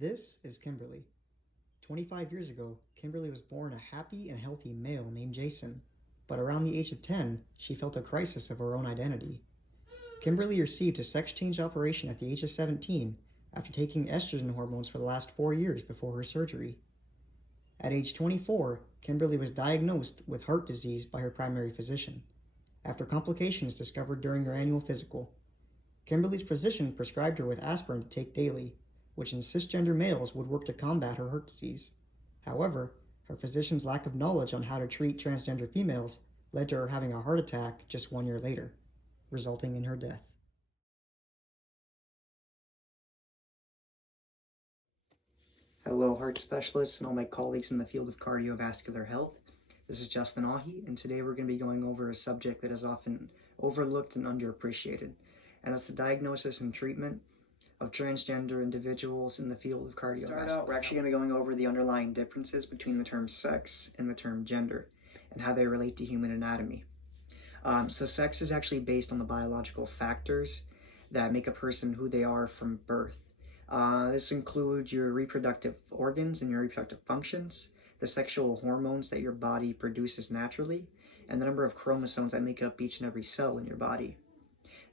This is Kimberly. 25 years ago, Kimberly was born a happy and healthy male named Jason, but around the age of 10, she felt a crisis of her own identity. Kimberly received a sex change operation at the age of 17 after taking estrogen hormones for the last 4 years before her surgery. At age 24, Kimberly was diagnosed with heart disease by her primary physician, after complications discovered during her annual physical. Kimberly's physician prescribed her with aspirin to take daily, which in cisgender males would work to combat her heart disease. However, her physician's lack of knowledge on how to treat transgender females led to her having a heart attack just 1 year later, resulting in her death. Hello, heart specialists and all my colleagues in the field of cardiovascular health. This is Justin Ahi, and today we're going to be going over a subject that is often overlooked and underappreciated, and that's the diagnosis and treatment of transgender individuals in the field of cardiovascular. We're actually going to be going over the underlying differences between the term sex and the term gender and how they relate to human anatomy. So sex is actually based on the biological factors that make a person who they are from birth. This includes your reproductive organs and your reproductive functions, the sexual hormones that your body produces naturally, and the number of chromosomes that make up each and every cell in your body.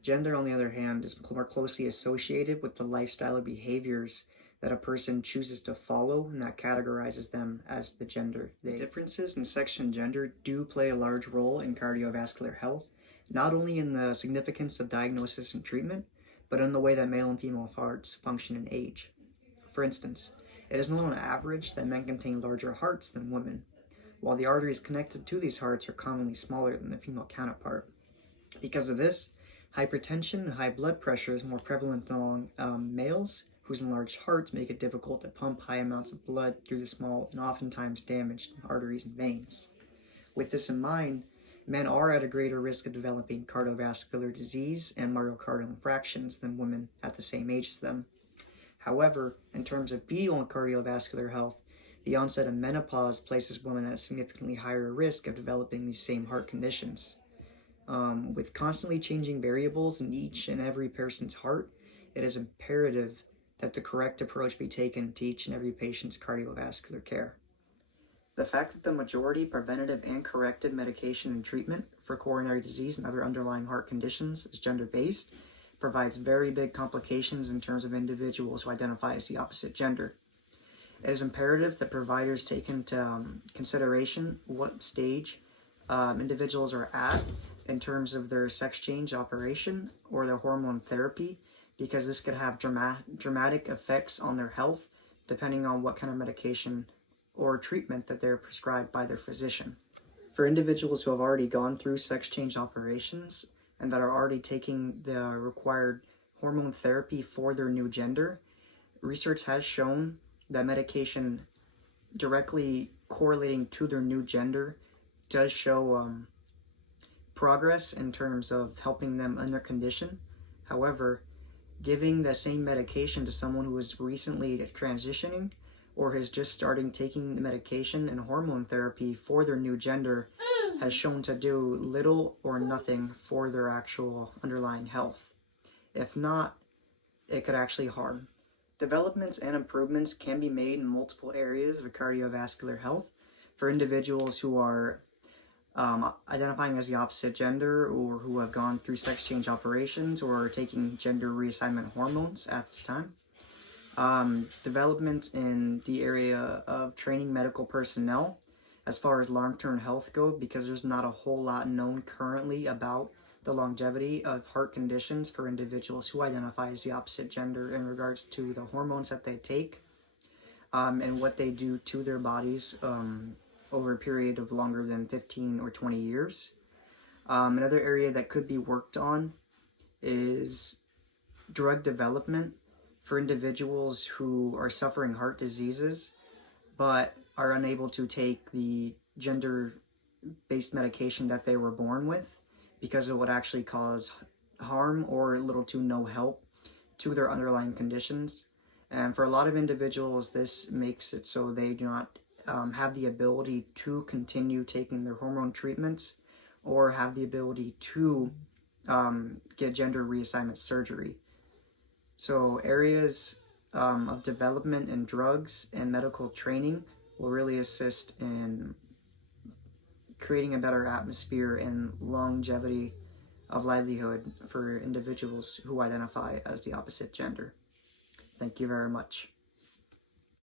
Gender, on the other hand, is more closely associated with the lifestyle or behaviors that a person chooses to follow, and that categorizes them as the gender. The differences in sex and gender do play a large role in cardiovascular health, not only in the significance of diagnosis and treatment, but in the way that male and female hearts function and age. For instance, it is known on average that men contain larger hearts than women, while the arteries connected to these hearts are commonly smaller than the female counterpart. Because of this, hypertension and high blood pressure is more prevalent among males whose enlarged hearts make it difficult to pump high amounts of blood through the small and oftentimes damaged arteries and veins. With this in mind, men are at a greater risk of developing cardiovascular disease and myocardial infarctions than women at the same age as them. However, in terms of fetal and cardiovascular health, the onset of menopause places women at a significantly higher risk of developing these same heart conditions. With constantly changing variables in each and every person's heart, it is imperative that the correct approach be taken to each and every patient's cardiovascular care. The fact that the majority preventative and corrective medication and treatment for coronary disease and other underlying heart conditions is gender-based provides very big complications in terms of individuals who identify as the opposite gender. It is imperative that providers take into consideration what stage individuals are at in terms of their sex change operation or their hormone therapy, because this could have dramatic effects on their health depending on what kind of medication or treatment that they're prescribed by their physician. For individuals who have already gone through sex change operations and that are already taking the required hormone therapy for their new gender, research has shown that medication directly correlating to their new gender does show progress in terms of helping them in their condition. However, giving the same medication to someone who is recently transitioning or is just starting taking the medication and hormone therapy for their new gender has shown to do little or nothing for their actual underlying health. If not, it could actually harm. Developments and improvements can be made in multiple areas of cardiovascular health for individuals who are identifying as the opposite gender or who have gone through sex change operations or are taking gender reassignment hormones at this time. Development in the area of training medical personnel as far as long-term health go, because there's not a whole lot known currently about the longevity of heart conditions for individuals who identify as the opposite gender in regards to the hormones that they take and what they do to their bodies over a period of longer than 15 or 20 years. Another area that could be worked on is drug development for individuals who are suffering heart diseases but are unable to take the gender-based medication that they were born with because it would actually cause harm or little to no help to their underlying conditions. And for a lot of individuals, this makes it so they do not have the ability to continue taking their hormone treatments or have the ability to get gender reassignment surgery. So areas of development in drugs and medical training will really assist in creating a better atmosphere and longevity of livelihood for individuals who identify as the opposite gender. Thank you very much.